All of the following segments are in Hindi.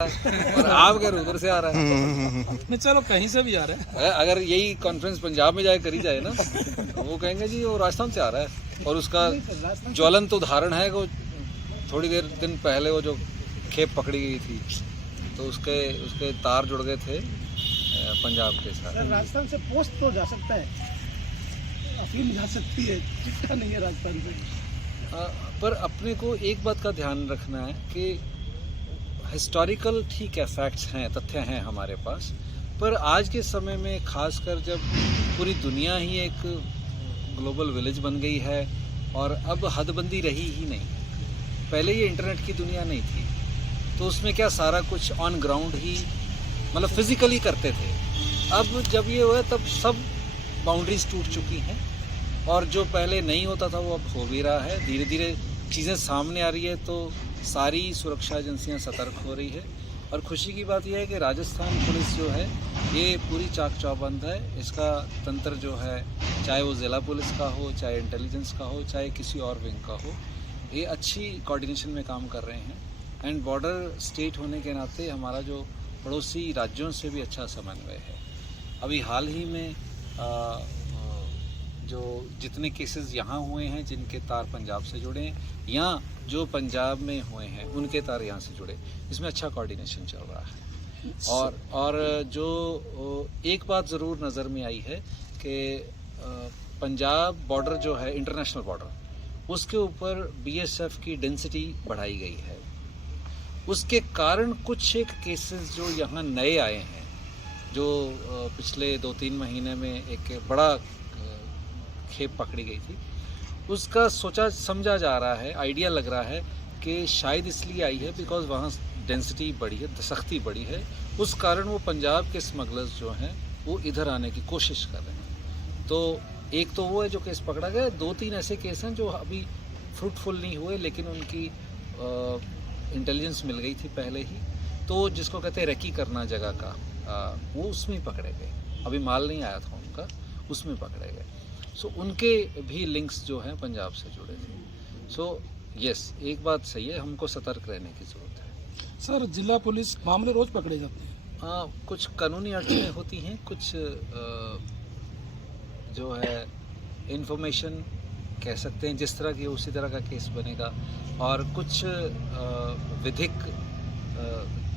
और आप अगर उधर से आ रहा है नहीं चलो कहीं से भी आ रहे हैं। अगर यही कॉन्फ्रेंस पंजाब में जाए करी जाए ना तो वो कहेंगे जी वो राजस्थान से आ रहा है। और उसका ज्वलंत उदाहरण है वो थोड़ी देर दिन पहले वो जो खेप पकड़ी गई थी तो उसके तार जुड़ गए थे पंजाब के साथ। राजस्थान से पोस्ट तो जा सकता है, अफीम जा सकती है, चिट्ठा नहीं है राजस्थान से। पर अपने को एक बात का ध्यान रखना है कि हिस्टोरिकल ठीक है, फैक्ट्स हैं, तथ्य हैं हमारे पास, पर आज के समय में खासकर जब पूरी दुनिया ही एक ग्लोबल विलेज बन गई है और अब हदबंदी रही ही नहीं। पहले ये इंटरनेट की दुनिया नहीं थी तो उसमें क्या सारा कुछ ऑन ग्राउंड ही मतलब फिजिकली करते थे। अब जब ये हुआ तब सब बाउंड्रीज टूट चुकी हैं और जो पहले नहीं होता था वो अब हो भी रहा है। धीरे धीरे चीज़ें सामने आ रही है तो सारी सुरक्षा एजेंसियां सतर्क हो रही है। और खुशी की बात यह है कि राजस्थान पुलिस जो है ये पूरी चाक चौबंद है। इसका तंत्र जो है, चाहे वो ज़िला पुलिस का हो, चाहे इंटेलिजेंस का हो, चाहे किसी और विंग का हो, ये अच्छी कोऑर्डिनेशन में काम कर रहे हैं। एंड बॉर्डर स्टेट होने के नाते हमारा जो पड़ोसी राज्यों से भी अच्छा समन्वय है। अभी हाल ही में जो जितने केसेस यहाँ हुए हैं जिनके तार पंजाब से जुड़े हैं या जो पंजाब में हुए हैं उनके तार यहाँ से जुड़े, इसमें अच्छा कोऑर्डिनेशन चल रहा है। और जो एक बात ज़रूर नज़र में आई है कि पंजाब बॉर्डर जो है इंटरनेशनल बॉर्डर, उसके ऊपर बीएसएफ की डेंसिटी बढ़ाई गई है। उसके कारण कुछ एक केसेस जो यहाँ नए आए हैं, जो पिछले 2-3 महीने में एक बड़ा खेप पकड़ी गई थी, उसका सोचा समझा जा रहा है, आइडिया लग रहा है कि शायद इसलिए आई है बिकॉज वहाँ डेंसिटी बढ़ी है, सख्ती बढ़ी है, उस कारण वो पंजाब के स्मगलर्स जो हैं वो इधर आने की कोशिश कर रहे हैं। तो एक तो वो है जो केस पकड़ा गया, 2-3 ऐसे केस हैं जो अभी फ्रूटफुल नहीं हुए लेकिन उनकी इंटेलिजेंस मिल गई थी पहले ही, तो जिसको कहते हैं रेकी करना जगह का, वो उसमें ही पकड़े गए। अभी माल नहीं आया था उनका, उसमें पकड़े गए। सो उनके भी लिंक्स जो हैं पंजाब से जुड़े थे। सो यस, एक बात सही है, हमको सतर्क रहने की ज़रूरत है। सर जिला पुलिस मामले रोज पकड़े जाते हैं? कुछ कानूनी अड़चनें होती हैं, कुछ जो है इंफॉर्मेशन कह सकते हैं जिस तरह की उसी तरह का केस बनेगा, और कुछ विधिक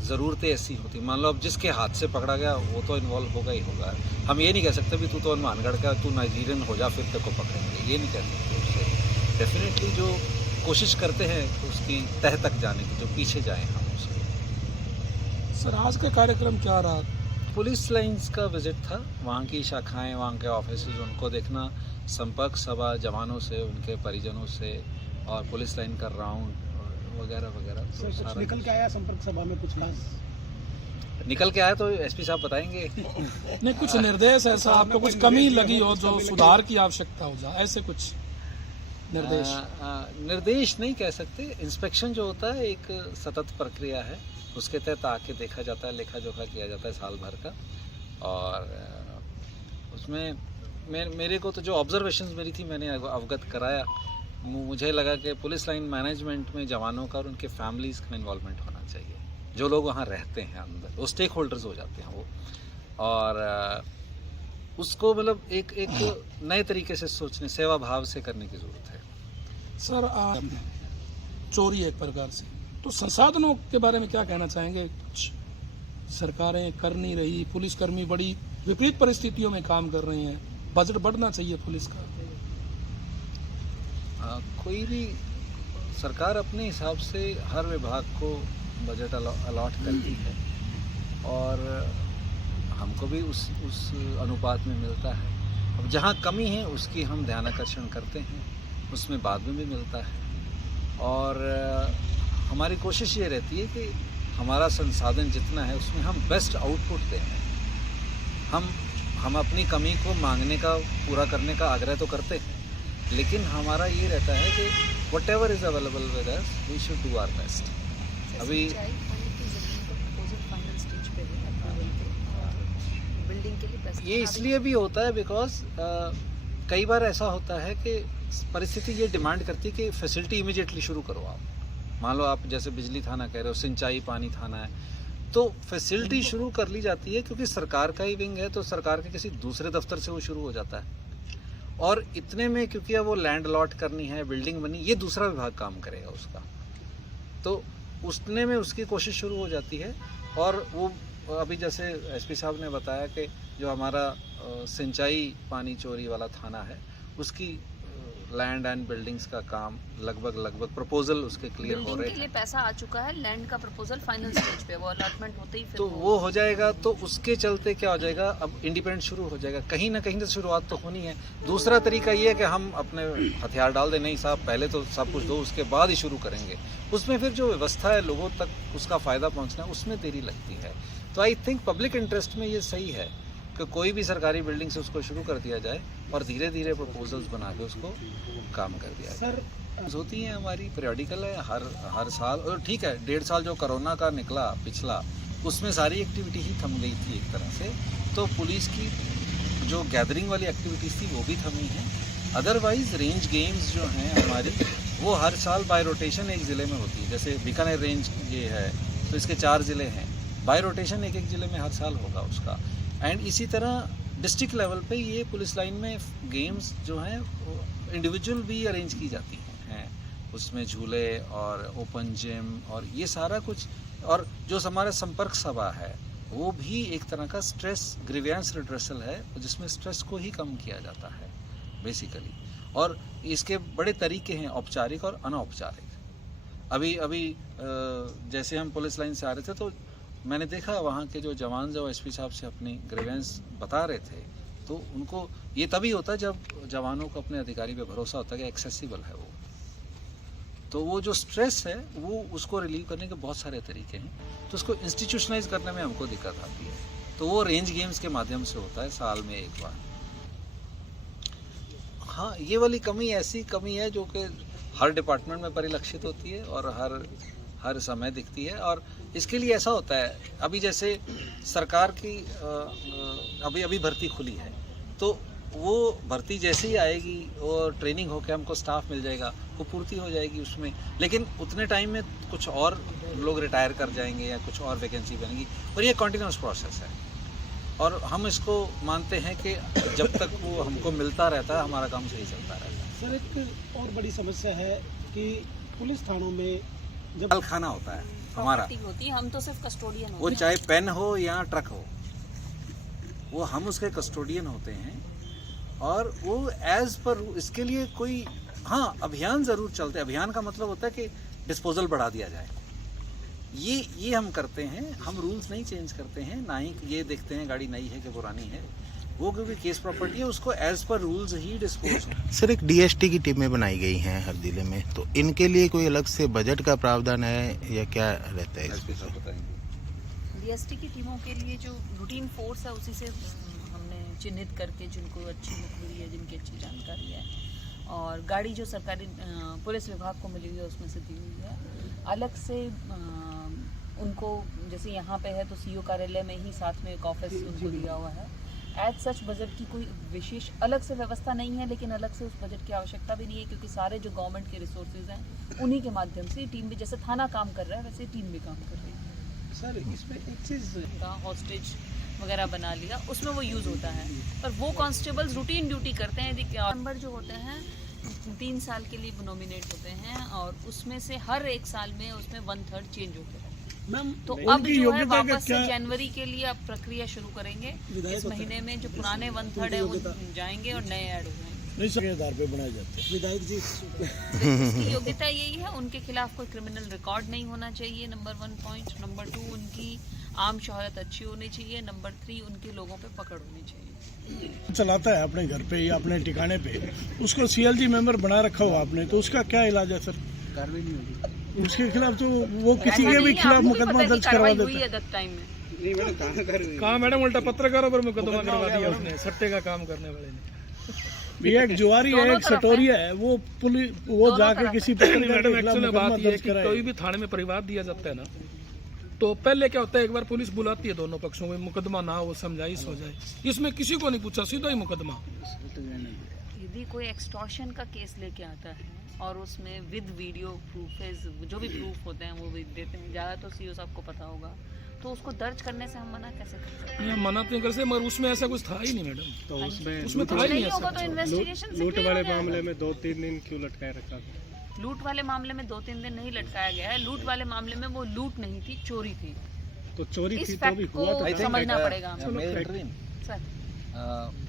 ज़रूरतें ऐसी होती। मान लो अब जिसके हाथ से पकड़ा गया वो तो इन्वॉल्व होगा ही होगा। हम ये नहीं कह सकते भी तू तो हनुमानगढ़ का, तू नाइजीरियन हो जा फिर तेरे को पकड़ेंगे, ये नहीं कह सकते। उससे डेफिनेटली जो कोशिश करते हैं उसकी तह तक जाने की, जो पीछे जाएँ हम उसके। सर आज का कार्यक्रम क्या रहा? पुलिस लाइंस का विजिट था, वहाँ की शाखाएं, वहाँ के ऑफिस, उनको देखना, संपर्क सभा जवानों से, उनके परिजनों से, और पुलिस लाइन का राउंड वगैरह वगैरह। तो कुछ निकल के आया संपर्क सभा में? कुछ खास निकल के आया तो एसपी साहब बताएंगे। नहीं, कुछ निर्देश ऐसा आपको कुछ कमी लगी हो जो सुधार की आवश्यकता हो जाए, ऐसे कुछ निर्देश? निर्देश नहीं कह सकते, इंस्पेक्शन जो होता है एक सतत प्रक्रिया है, उसके तहत आके देखा जाता है, लेखा जोखा किया जाता है साल भर का। और उसमें मेरे को तो जो ऑब्जर्वेशंस मेरी थी मैंने अवगत कराया। मुझे लगा कि पुलिस लाइन मैनेजमेंट में जवानों का और उनके फैमिलीज़ का इन्वॉल्वमेंट होना चाहिए, जो लोग वहाँ रहते हैं अंदर, वो स्टेक होल्डर्स हो जाते हैं वो, और उसको मतलब एक नए तरीके से सोचने, सेवा भाव से करने की ज़रूरत है। सर चोरी एक प्रकार से, तो संसाधनों के बारे में क्या कहना चाहेंगे? कुछ सरकारें कर नहीं रही, पुलिसकर्मी बड़ी विपरीत परिस्थितियों में काम कर रही हैं, बजट बढ़ना चाहिए पुलिस का। कोई भी सरकार अपने हिसाब से हर विभाग को बजट अलॉट करती है और हमको भी उस अनुपात में मिलता है। अब जहाँ कमी है उसकी हम ध्यान आकर्षण करते हैं, उसमें बाद में भी मिलता है। और हमारी कोशिश ये रहती है कि हमारा संसाधन जितना है उसमें हम बेस्ट आउटपुट दें। हम अपनी कमी को मांगने का, पूरा करने का आग्रह तो करते हैं, लेकिन हमारा ये रहता है कि whatever is available with us, we should do our best। अभी ये इसलिए भी होता है बिकॉज कई बार ऐसा होता है कि परिस्थिति ये डिमांड करती है कि फैसिलिटी इमीडिएटली शुरू करो आप। मान लो आप जैसे बिजली थाना कह रहे हो, सिंचाई पानी थाना है, तो फैसिलिटी शुरू कर ली जाती है, क्योंकि सरकार का ही विंग है तो सरकार के किसी दूसरे दफ्तर से वो शुरू हो जाता है। और इतने में क्योंकि अब वो लैंड अलॉट करनी है, बिल्डिंग बनी, ये दूसरा विभाग काम करेगा उसका, तो उतने में उसकी कोशिश शुरू हो जाती है। और वो अभी जैसे एसपी साहब ने बताया कि जो हमारा सिंचाई पानी चोरी वाला थाना है, उसकी लैंड एंड बिल्डिंग्स का काम लगभग प्रपोजल उसके क्लियर हो बिल्डिंग रहे के लिए हैं, पैसा आ चुका है, लैंड का प्रपोजल फाइनल स्टेज पे, वो अलॉटमेंट होते ही फिर तो वो हो जाएगा। तो उसके चलते क्या हो जाएगा, अब इंडिपेंडेंट शुरू हो जाएगा, कहीं ना कहीं से शुरुआत तो होनी है। दूसरा तरीका ये है कि हम अपने हथियार डाल दें, नहीं साहब पहले तो सब कुछ दो, उसके बाद ही शुरू करेंगे। उसमें फिर जो व्यवस्था है लोगों तक उसका फ़ायदा पहुंचना, उसमें देरी लगती है। तो आई थिंक पब्लिक इंटरेस्ट में ये सही है कि कोई भी सरकारी बिल्डिंग से उसको शुरू कर दिया जाए और धीरे धीरे प्रपोजल्स बना के उसको काम कर दिया जाए। सर होती हैं हमारी, पीरियडिकल है हर साल। और ठीक है, 1.5 साल जो कोरोना का निकला पिछला, उसमें सारी एक्टिविटी ही थम गई थी एक तरह से, तो पुलिस की जो गैदरिंग वाली एक्टिविटीज़ थी वो भी थमी हैं। अदरवाइज रेंज गेम्स जो हैं हमारी, वो हर साल बाय रोटेशन एक ज़िले में होती है। जैसे बीकानेर रेंज ये है तो इसके 4 ज़िले हैं, बाय रोटेशन एक ज़िले में हर साल होगा उसका। एंड इसी तरह डिस्ट्रिक्ट लेवल पे ये पुलिस लाइन में गेम्स जो हैं इंडिविजुअल भी अरेंज की जाती हैं, उसमें झूले और ओपन जिम और ये सारा कुछ। और जो हमारा संपर्क सभा है वो भी एक तरह का स्ट्रेस ग्रीवियंस रिड्रेसल है, जिसमें स्ट्रेस को ही कम किया जाता है बेसिकली। और इसके बड़े तरीके हैं, औपचारिक और अनौपचारिक। अभी जैसे हम पुलिस लाइन से आ रहे थे तो मैंने देखा वहाँ के जो जवान जो एसपी साहब से अपनी ग्रीवेंस बता रहे थे, तो उनको ये तभी होता है जब जवानों को अपने अधिकारी पे भरोसा होता है कि एक्सेसिबल है वो। तो वो जो स्ट्रेस है वो उसको रिलीव करने के बहुत सारे तरीके हैं, तो उसको इंस्टीट्यूशनलाइज करने में हमको दिक्कत आती है। तो वो रेंज गेम्स के माध्यम से होता है साल में एक बार। हाँ, ये वाली कमी ऐसी कमी है जो कि हर डिपार्टमेंट में परिलक्षित होती है और हर समय दिखती है। और इसके लिए ऐसा होता है, अभी जैसे सरकार की अभी भर्ती खुली है, तो वो भर्ती जैसे ही आएगी और ट्रेनिंग होकर हमको स्टाफ मिल जाएगा, वो पूर्ति हो जाएगी उसमें। लेकिन उतने टाइम में कुछ और लोग रिटायर कर जाएंगे या कुछ और वैकेंसी बनेगी, और ये कॉन्टिन्यूस प्रोसेस है। और हम इसको मानते हैं कि जब तक वो हमको मिलता रहता है हमारा काम सही चलता रहता है। सर एक और बड़ी समस्या है कि पुलिस थानों में जब कल खाना होता है हमारा, property होती है, हम तो सिर्फ कस्टोडियन वो होते हैं। चाहे पेन हो या ट्रक हो, वो हम उसके कस्टोडियन होते हैं। और वो एज पर इसके लिए कोई हाँ अभियान ज़रूर चलते हैं। अभियान का मतलब होता है कि डिस्पोजल बढ़ा दिया जाए, ये हम करते हैं। हम रूल्स नहीं चेंज करते हैं, ना ही ये देखते हैं गाड़ी नई है कि पुरानी है। वो क्योंकि केस प्रॉपर्टी है, उसको एज पर रूल्स ही डिस्पोज हो। सर, एक डीएसटी की टीमें बनाई गई हैं हर जिले में, तो इनके लिए कोई अलग से बजट का प्रावधान है या क्या रहता है? एसपी साहब बताएंगे। डीएसटी की टीमों के लिए जो रूटीन फोर्स है उसी से हमने चिन्हित करके, जिनको अच्छी मुखबिरी है, जिनकी अच्छी जानकारी है, और गाड़ी जो सरकारी पुलिस विभाग को मिली हुई है उसमें से दी हुई है। अलग से उनको जैसे यहाँ पे है तो सीओ कार्यालय में ही साथ में एक ऑफिस उनको दिया हुआ है। एज सच बजट की कोई विशेष अलग से व्यवस्था नहीं है, लेकिन अलग से उस बजट की आवश्यकता भी नहीं है, क्योंकि सारे जो गवर्नमेंट के रिसोर्सेज हैं उन्हीं के माध्यम से टीम भी, जैसे थाना काम कर रहा है वैसे टीम भी काम कर रही है। सर इसमें एक चीज़ हॉस्टेज वगैरह बना लिया, उसमें वो यूज़ होता है। पर वो कांस्टेबल्स रूटीन ड्यूटी करते हैं। यदि नंबर जो होते हैं 3 साल के लिए नॉमिनेट होते हैं, और उसमें से हर एक साल में उसमें 1/3 चेंज होते हैं। मैम तो उनकी अब जो है योग्यता का वापस से क्या जनवरी के लिए अब प्रक्रिया शुरू करेंगे। विधायक इस होता है। महीने में जो पुराने 1/3 है वो जाएंगे और नए ऐड हो जाएंगे। नहीं सर आधार पे बनाए जाते हैं विधायक जी। उसकी योग्यता यही है, उनके खिलाफ कोई क्रिमिनल रिकॉर्ड नहीं होना चाहिए, नंबर 1 पॉइंट। नंबर 2, उनकी आम शोहरत अच्छी होनी चाहिए। नंबर 3, उनके लोगों पे पकड़ होनी चाहिए। चलाता है अपने घर पे या अपने ठिकाने पे, उसको सीएलजी मेंबर बना रखा हो आपने, तो उसका क्या इलाज है सर? कार्रवाई नहीं होगी उसके खिलाफ, तो वो किसी के भी खिलाफ मुकदमा दर्ज करवा देता है। है टाइम में कहाँ मैडम, उल्टा पत्रकारों पर मुकदमा करवा दिया उसने, सट्टे का काम करने वाले ने। भैया एक जुआरी है, एक सटोरिया है, वो पुलिस वो जाके किसी पत्रकार मैडम के खिलाफ एक्चुअली मुकदमा बात ये है दर्ज कि कराए। कोई भी थाने में परिवार दिया जाता है ना, तो पहले क्या होता है, एक बार पुलिस बुलाती है दोनों पक्षों में, मुकदमा ना हो, समझाइश हो जाए। इसमें किसी को नहीं पूछा, सीधा ही मुकदमा। यदि कोई एक्सटॉर्शन का केस लेके आता है और उसमें विद वीडियो प्रूफ, जो भी प्रूफ होते हैं वो भी देते हैं, ज़्यादा तो सीओ साहब को पता होगा, तो उसको दर्ज करने से हम मना कैसे कर सकते हैं? यहाँ मना तो नहीं कर सकते, मगर उसमें ऐसा कुछ था ही नहीं मैडम। तो उसमें उसमें था कुछ ही नहीं नहीं होगा ऐसा। तो इन्वेस्टिगेशन से लूट clear हो वाले जाएगा। मामले में 2-3 दिन क्यों लटकाए रखा? लूट वाले मामले में 2-3 दिन नहीं लटकाया गया है। लूट वाले मामले में वो लूट नहीं थी, चोरी थी। तो चोरी इस थी तो भी फैक्ट हुआ तो को था। समझना पड़ेगा हमें। May I intervene? सर